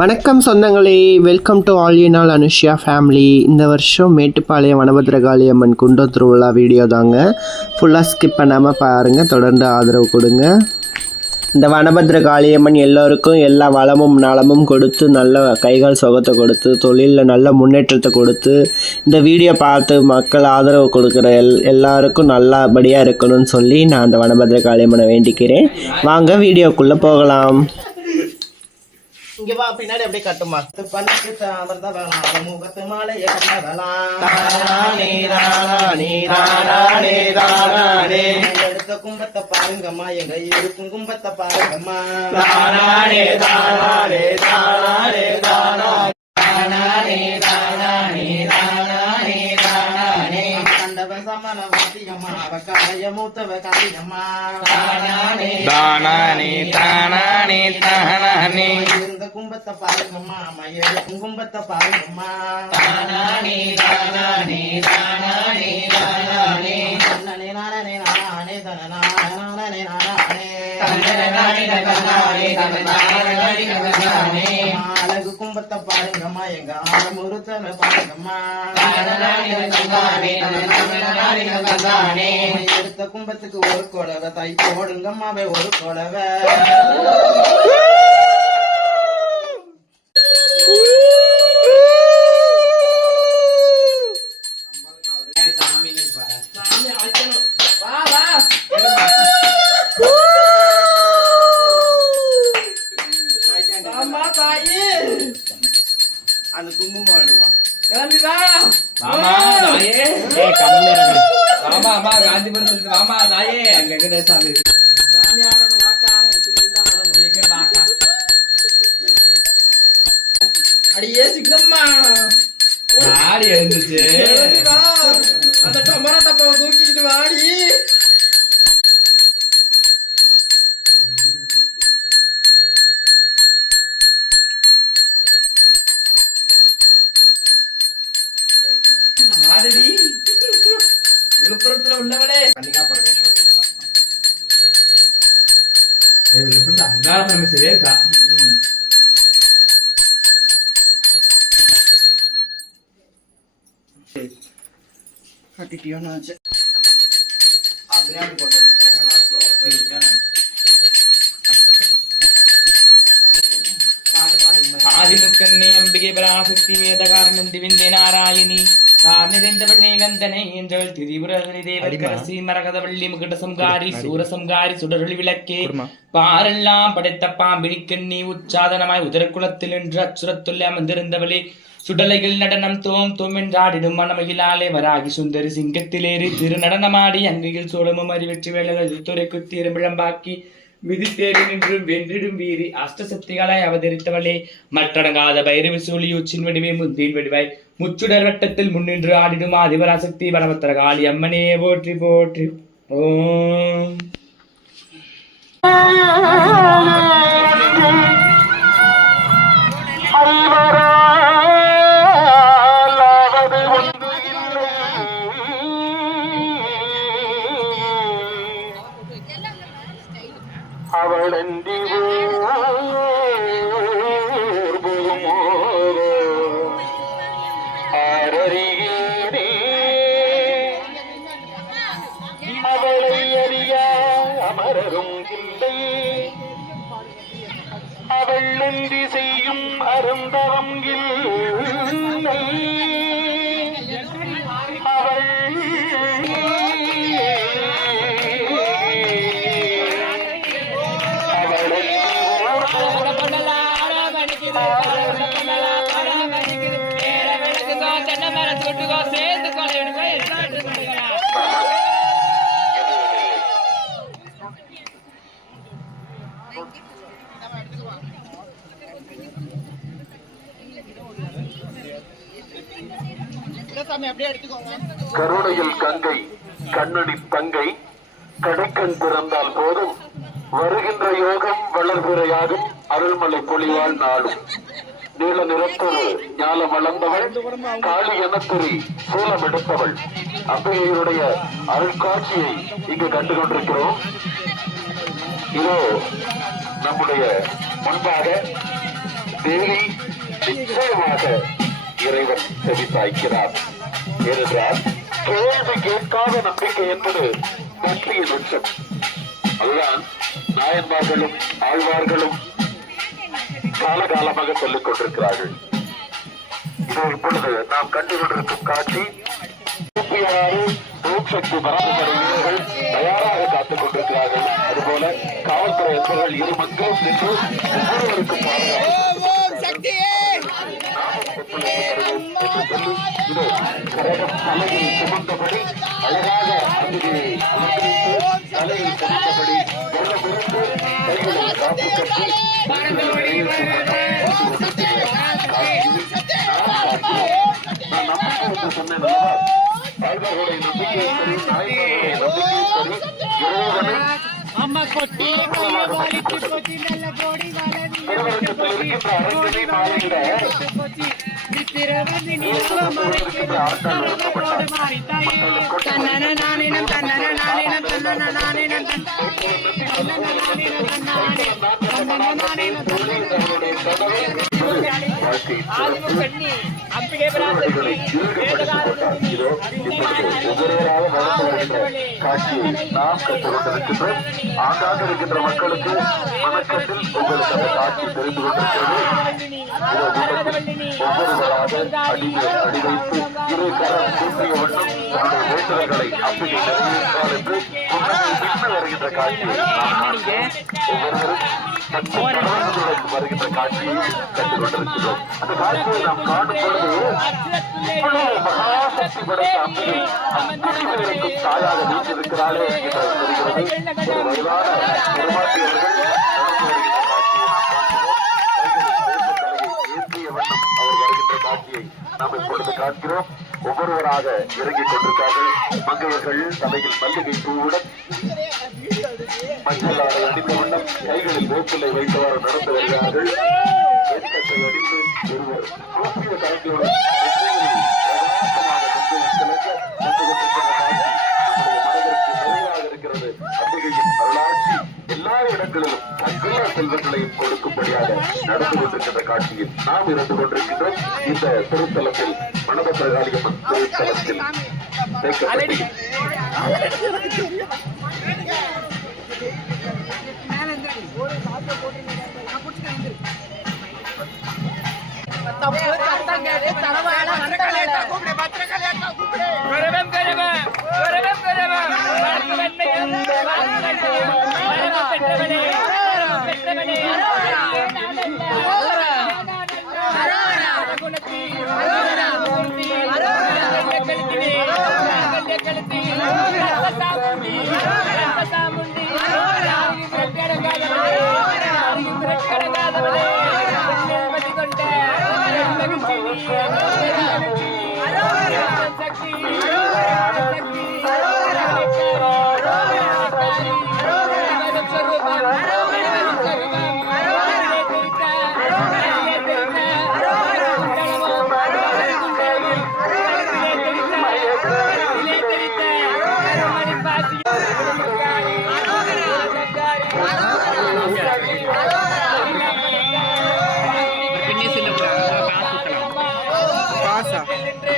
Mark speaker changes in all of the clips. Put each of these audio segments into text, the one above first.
Speaker 1: வணக்கம் சொந்தங்களே. Welcome to all in all Anushya family இந்த வருஷம் மேட்டுப்பாளையம் வனபத்ரகாளி அம்மன் குண்டம் திருவிழா வீடியோ தாங்க. ஃபுல்லாக ஸ்கிப் பண்ணாமல் பாருங்கள் தொடர்ந்து ஆதரவு கொடுங்க. இந்த வனபத்ர காளியம்மன் எல்லோருக்கும் எல்லா வளமும் நலமும் கொடுத்து நல்ல கைகால் சுகத்தை கொடுத்து தொழிலில் நல்ல முன்னேற்றத்தை கொடுத்து இந்த வீடியோ பார்த்து மக்கள் ஆதரவு கொடுக்குற எல் எல்லாருக்கும் நல்லபடியாக இருக்கணும்னு சொல்லி நான் அந்த வனபத்ர காளியம்மனை வேண்டிக்கிறேன். வாங்க வீடியோக்குள்ளே போகலாம். இங்க வா பின்னாடி அப்படியே கட்டுமா.
Speaker 2: பணிக்கு தாமர்தவளாம் முகத்து மாலை எடுத்த கும்பத்தை பாருங்கம்மா. எங்க இருக்கும் கும்பத்தை பாருங்கம்மா. கண்டவ வாத்தியம்மா அவ காய மூத்தவ காளியம்மா
Speaker 3: தானானே தானானே தானானே
Speaker 2: இருந்த கும்பத்தை பாருங்கம்மா அம்மா. எடுக்கும் கும்பத்தை பாருங்கம்மா தன்னனே நானே நானே தனனா நானே நானே அழகு கும்பத்தை பாருங்கம்மா எங்க ஆமுருத்தனை பாருங்கம்மா. எடுத்த கும்பத்துக்கு ஒரு கொடவை தை போடுங்கம்மாவே ஒரு கொடவை. தாயி அந்த குங்குமம் எடுக்கும் கிளம்பி வா.
Speaker 3: வாமா தாயே.
Speaker 1: ஏய்
Speaker 3: வாமா அம்மா காந்திபுரத்துல வாமா தாயே. அங்க எங்க சாமி இருக்கு.
Speaker 2: சாமி ஆடணும் வாக்கா. எடுத்து நீ தான் ஆடணும்.
Speaker 3: சீக்கிரம் வாக்கா.
Speaker 2: அடியே சிங்கம்மா.
Speaker 3: ஆடி எழுந்துச்சு.
Speaker 2: கிளம்பி வா. அந்த டொமரோ டப்பாவை தூக்கிட்டு வாடி. Sanggap na may sileta. Mm-mm.
Speaker 3: Hati tiyo na siya. Abre ang bodo. Tenga last floor. Tenga na. आदिमुत्कन्ने अम्बिके पराशक्ति वेदकारणं दिविन्देनारायणी விளக்கே. பாரெல்லாம் படைத்த பாம்பிடிக்கண்ணி உச்சாதனமாய் உதரக்குளத்தில் என்று அச்சுரத்துள்ளே அமர்ந்திருந்தவளே சுடலைகள் நடனம் தோம் தோம் என்றாடிடும் மணமகிலாலே வராகி சுந்தரி சிங்கத்திலேறி திரு நடனமாடி அங்கையில் சோழமும் அறிவெற்றி வேலைகள் துறை குத்தி எறும்பிழம்பாக்கி மிதித்தேறி நின்றும் வென்றிடும் வீரி அஷ்டசக்திகளாய் அவதரித்தவளே. மற்றடங்காத பைரவி சூழி உச்சின் வடிவை முந்தின் வடிவாய் முச்சுடர் வட்டத்தில் முன்னின்று ஆடிடுமா ஆதிபராசக்தி வனபத்திர காளி அம்மனே போற்றி போற்றி. ஓம்.
Speaker 2: சாமி அப்படியே எடுத்துக்கோங்க.
Speaker 4: கருணையில் கங்கை கண்ணடி தங்கை கடைக்கண் திறந்தால் போதும். வருகின்ற யோகம் வளர்பிறையாகும் அருள்மலை பொழிவாள் நாடும். நீல நிறத்தோடு ஞாலம் வளர்ந்தவள் காளி எனத்தொரி சூலம் எடுத்தவள். அம்பிகையினுடைய அருட்காட்சியை இங்கு கண்டு கொண்டிருக்கிறோம் இதோ நம்முடைய முன்பாக தேவி நிச்சயமாக இறைவன் செவித்தாய்க்கிறார் ஏனென்றால் கேள்வி கேட்காத நம்பிக்கை என்பது பக்தியின் உச்சம். அதுதான் நாயன்மார்களும் ஆழ்வார்களும் காலகாலமாக சொல்லிக் கொண்டிருக்கிறார்கள். இது இப்பொழுது நாம் கண்டுகொண்டிருக்கும் காட்சி முப்பத்தாறு ஓம் சக்தி பராமரி வீரர்கள் தயாராக காத்துக் கொண்டிருக்கிறார்கள். அதுபோல காவல்துறை அன்பர்கள் இரு மக்களும் நின்று ஒவ்வொருவருக்கும் தலையில் சுமந்தபடி அழகாக அங்கே தலையில் சுமந்தபடி கைகளில் காப்பு கட்டி கையில் சுமந்து நான் நம்பிக்கை என்று சொன்னேன் அல்லவா காட்சியை நாம் கற்றுக் கொண்டிருக்கின்றோம் ஆங்காங்க இருக்கின்ற மக்களுக்கு வணக்கத்தில் உங்களுக்கு அந்த காட்சி தெரிந்து கொண்டிருக்கிறது. ஒவ்வொருவராக அடிமை அடிவைத்து இரு கரம் கூட்டிய வண்ணம் தன்னுடைய வேண்டுதல்களை அப்படி நிறைவேற்றால் என்று வருகின்ற காட்சியை வருகின்ற காட்சியை கற்றுக் அந்த காட்சியை நாம் காணும் பொழுது இவ்வளவு மகாசக்தி படைத்த அம்பிகை அத்தனை பேருக்கும் தாயாக வீட்டிருக்கிறாளே தெரிகிறது ஒரு வயதான பெருமாட்டியவர்கள் நடந்து வருகின்ற காட்சியை நாம் காண்கிறோம் வண்ணம் காட்சியை நாம் இப்பொழுது காண்கிறோம். ஒவ்வொருவராக இறங்கிக் கொண்டிருக்கார்கள். மங்கையர்கள் தலையில் மல்லிகை பூவுடன் மஞ்சள் ஆடை அடித்த வண்ணம் கைகளில் வேப்பிலை வைத்தவாறு நடந்து வருகிறார்கள். வெண்கட்டை அடித்து ஒருவர் கூப்பிய கரங்களுடன் இடங்களிலும் சகல செல்வங்களையும் கொடுக்கும்படியாக நடந்து கொண்டிருக்கின்ற காட்சியில் நாம் இருந்து கொண்டிருக்கின்றோம் இந்த திருத்தலத்தில் மணபத்திரகாளியம்மன் திருத்தலத்தில்
Speaker 3: Gracias.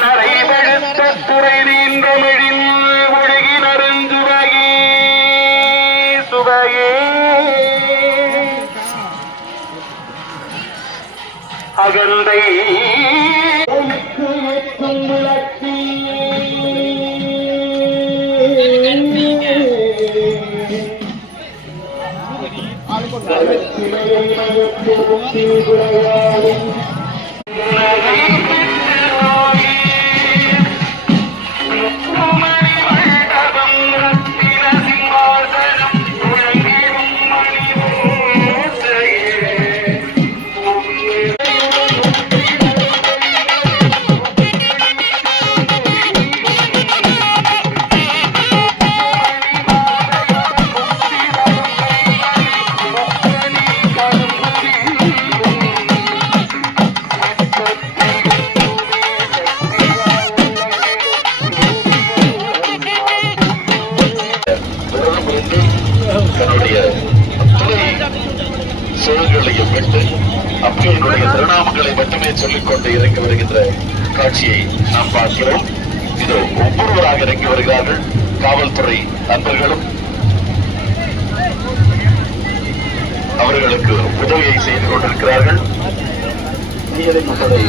Speaker 4: நரைவெடுத்த துறை நீந்தமிழில் ஒழுகி நறுஞ்சுவையே சுவையே அகந்தை Jai Jai Jai Jai சோழர்களையும் விட்டு அப்பியனுடைய திருநாமங்களை மட்டுமே சொல்லிக்கொண்டு இறங்கி வருகின்ற காட்சியை நாம் பார்க்கிறோம். இதோ ஒவ்வொருவராக இறங்கி வருகிறார்கள். காவல்துறை நண்பர்களும் அவர்களுக்கு உதவியை செய்து கொண்டிருக்கிறார்கள். தீயணைப்பு படை